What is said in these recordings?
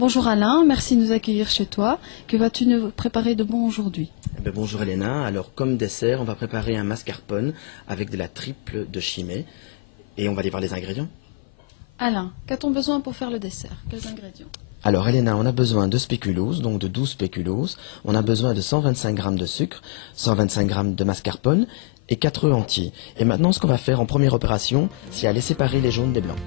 Bonjour Alain, merci de nous accueillir chez toi. Que vas-tu nous préparer de bon aujourd'hui? Bonjour Elena, alors comme dessert, on va préparer un mascarpone avec de la triple de Chimay et on va aller voir les ingrédients. Alain, qu'a-t-on besoin pour faire le dessert? Quels ingrédients? Alors Elena, on a besoin de spéculoos, donc de 12 spéculoos, on a besoin de 125 g de sucre, 125 g de mascarpone et 4 œufs entiers. Et maintenant, ce qu'on va faire en première opération, c'est aller séparer les jaunes des blancs.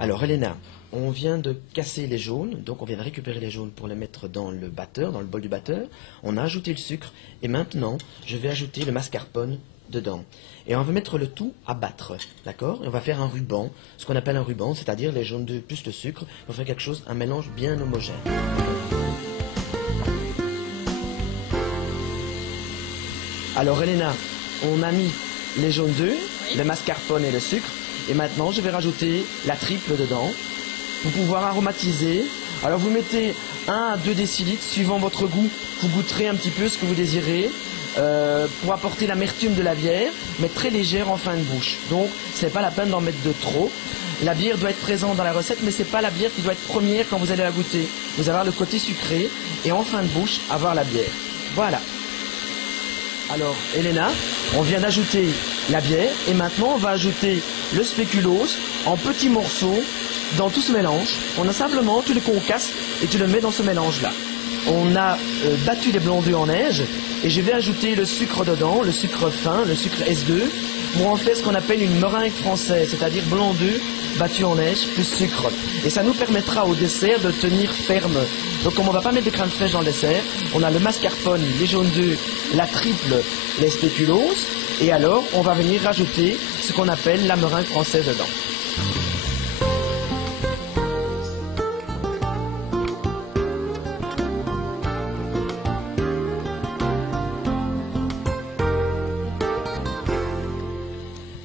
Alors Elena, on vient de casser les jaunes, donc on vient de récupérer les jaunes pour les mettre dans le batteur, dans le bol du batteur. On a ajouté le sucre et maintenant je vais ajouter le mascarpone dedans. Et on va mettre le tout à battre, d'accord? Et on va faire un ruban, ce qu'on appelle un ruban, c'est-à-dire les jaunes d'œufs plus le sucre, pour faire quelque chose, un mélange bien homogène. Alors Elena, on a mis les jaunes d'œufs, le mascarpone et le sucre. Et maintenant, je vais rajouter la triple dedans pour pouvoir aromatiser. Alors, vous mettez 1 à 2 décilitres suivant votre goût. Vous goûterez un petit peu ce que vous désirez pour apporter l'amertume de la bière, mais très légère en fin de bouche. Donc, ce n'est pas la peine d'en mettre de trop. La bière doit être présente dans la recette, mais ce n'est pas la bière qui doit être première quand vous allez la goûter. Vous allez avoir le côté sucré et en fin de bouche, avoir la bière. Voilà. Alors, Elena, on vient d'ajouter la bière et maintenant on va ajouter le spéculoos en petits morceaux dans tout ce mélange. On a simplement, tu le concasses et tu le mets dans ce mélange-là. On a battu les blancs d'œufs en neige et je vais ajouter le sucre dedans, le sucre fin, le sucre S2, pour en faire ce qu'on appelle une meringue française, c'est-à-dire blanc d'œufs battu en neige plus sucre. Et ça nous permettra au dessert de tenir ferme. Donc comme on ne va pas mettre de crème fraîche dans le dessert, on a le mascarpone, les jaunes d'œufs, la triple, les spéculoos, et alors on va venir rajouter ce qu'on appelle la meringue française dedans.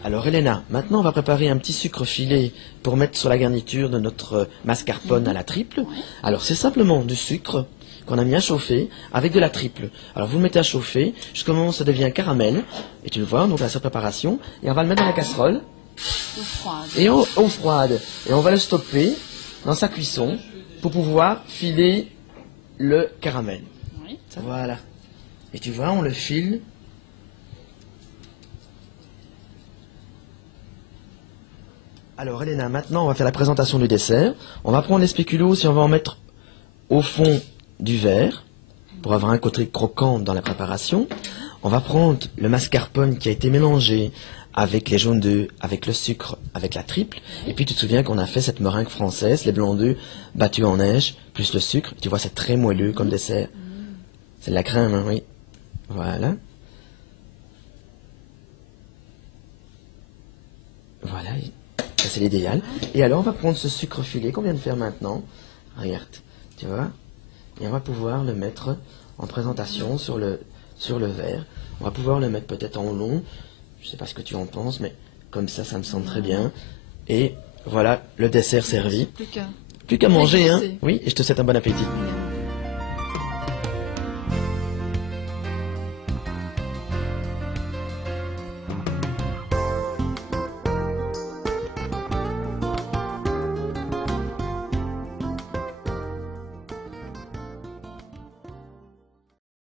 Alors Elena, maintenant on va préparer un petit sucre filé pour mettre sur la garniture de notre mascarpone à la triple. Alors c'est simplement du sucre qu'on a mis à chauffer avec de la triple. Alors vous le mettez à chauffer jusqu'au moment où ça devient caramel. Et tu le vois, donc là c'est la préparation. Et on va le mettre dans la casserole. Et eau froide. Et on va le stopper dans sa cuisson pour pouvoir filer le caramel. Voilà. Et tu vois, on le file. Alors Elena, maintenant on va faire la présentation du dessert. On va prendre les spéculoos et on va en mettre au fond du verre pour avoir un côté croquant dans la préparation. On va prendre le mascarpone qui a été mélangé avec les jaunes d'œufs, avec le sucre, avec la triple. Et puis tu te souviens qu'on a fait cette meringue française, les blancs d'œufs battus en neige, plus le sucre. Tu vois, c'est très moelleux comme dessert. C'est de la crème, hein, oui. Voilà. Voilà. Ça, c'est l'idéal. Et alors, on va prendre ce sucre filé qu'on vient de faire maintenant. Regarde, tu vois. Et on va pouvoir le mettre en présentation sur le verre. On va pouvoir le mettre peut-être en long. Je ne sais pas ce que tu en penses, mais comme ça, ça me semble très bien. Et voilà, le dessert servi. Plus qu'à manger, hein. Oui, et je te souhaite un bon appétit.